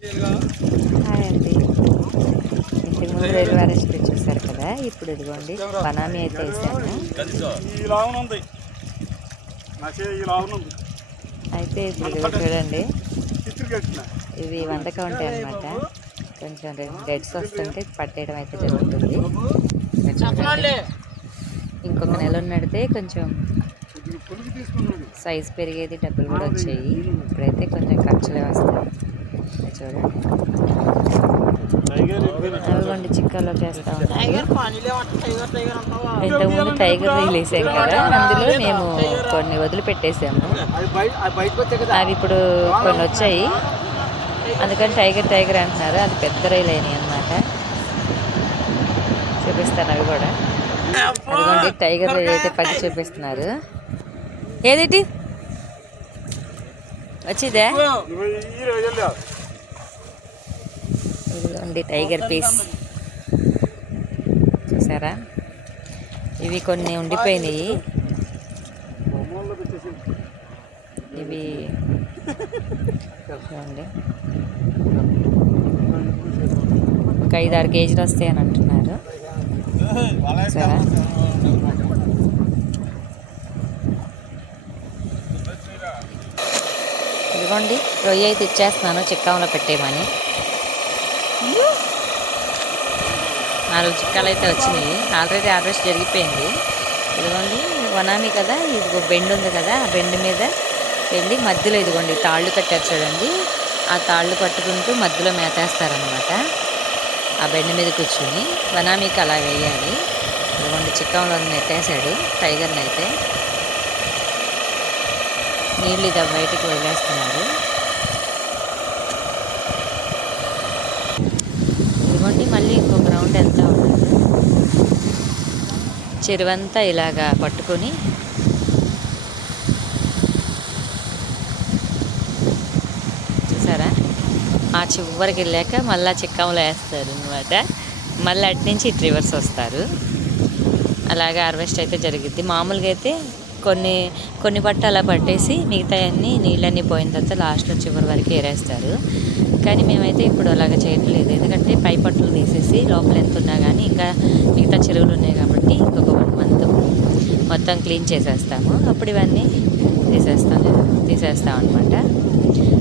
Hi అండి. ఇంతకుముందు రైలు arrest చూసారు కదా, ఇప్పుడు ఇదిగోండి బనామీ అయితే వేసాను. అయితే ఇప్పుడు ఇదిగో చూడండి, ఇవి వందగా ఉంటాయి అన్నమాట. కొంచెం డెడ్స్ వస్తుంటే పట్టేయడం అయితే జరుగుతుంది. ఇంకొక నెల ఉన్నడితే కొంచెం సైజు పెరిగేది, డబ్బులు కూడా వచ్చాయి. ఇప్పుడైతే కొంచెం ఖర్చులే వస్తాయి. చూడండి, అదిగోండి చిక్కలోకి వేస్తా ఉన్నాం. ఇంతకుముందు టైగర్ రిలీసాం కదా, అందులో మేము కొన్ని వదిలిపెట్టేసాము. అవి ఇప్పుడు కొన్ని వచ్చాయి, అందుకని టైగర్ టైగర్ అంటున్నారు. అది పెద్ద రైలు అయినాయి అన్నమాట. చూపిస్తాను అవి కూడా. అదిగోండి టైగర్ రైలు అయితే పట్టి చూపిస్తున్నారు. ఏదిటి వచ్చిందే? ఇదిగోండి టైగర్ పీస్ చూసారా. ఇవి కొన్ని ఉండిపోయినాయి. ఇవి చూడండి, ఒక 5-6 కేజీలు వస్తాయని అంటున్నారు. సరే, ఇదిగోండి రొయ్య అయితే ఇచ్చేస్తున్నాను చిక్కంలో పెట్టేయమని. 4 చిక్కాలు అయితే వచ్చినాయి. ఆల్రెడీ హార్వెస్ట్ జరిగిపోయింది. ఇదిగోండి వనామీ కదా, ఇది బెండ్ ఉంది కదా, ఆ బెండ్ మీద వెళ్ళి మధ్యలో ఇదిగోండి తాళ్ళు కట్టారు చూడండి. ఆ తాళ్ళు పట్టుకుంటూ మధ్యలో మేతేస్తారనమాట. ఆ బెండ్ మీద కూర్చుని వనామీకి అలా వేయాలి. ఇదిగోండి చిక్కంలో నెట్టేశాడు టైగర్ని అయితే. నీళ్ళు ఇది బయటికి వదిలేస్తున్నారు. ఇదిగోండి మళ్ళీ ఇంకొక రౌండ్ వెళ్తూ ఉన్నారు. చెరువంతా ఇలాగా పట్టుకొని చూసారా, ఆ చివరికి వెళ్ళాక మళ్ళీ చిక్కంలో వేస్తారు అనమాట. మళ్ళీ అటు నుంచి ఇటు రివర్స్ వస్తారు. అలాగే హార్వెస్ట్ అయితే జరిగిద్ది. మామూలుగా అయితే కొన్ని పట్టు అలా పట్టేసి మిగతా అన్నీ నీళ్ళన్నీ పోయిన తర్వాత లాస్ట్లో చివరి వరకు ఏరేస్తారు. కానీ మేమైతే ఇప్పుడు అలాగ చేయట్లేదు, ఎందుకంటే పై పట్టులు తీసేసి లోపల ఎంత ఉన్నా కానీ ఇంకా మిగతా చెరువులు ఉన్నాయి కాబట్టి ఇంకొక 1 మంత్ మొత్తం క్లీన్ చేసేస్తాము. అప్పుడు ఇవన్నీ తీసేస్తాం అనమాట.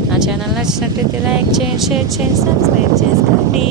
నా ఛానల్ నచ్చినట్లయితే లైక్ చేయండి, షేర్ చేయండి, సబ్స్క్రైబ్ చేసుకోండి.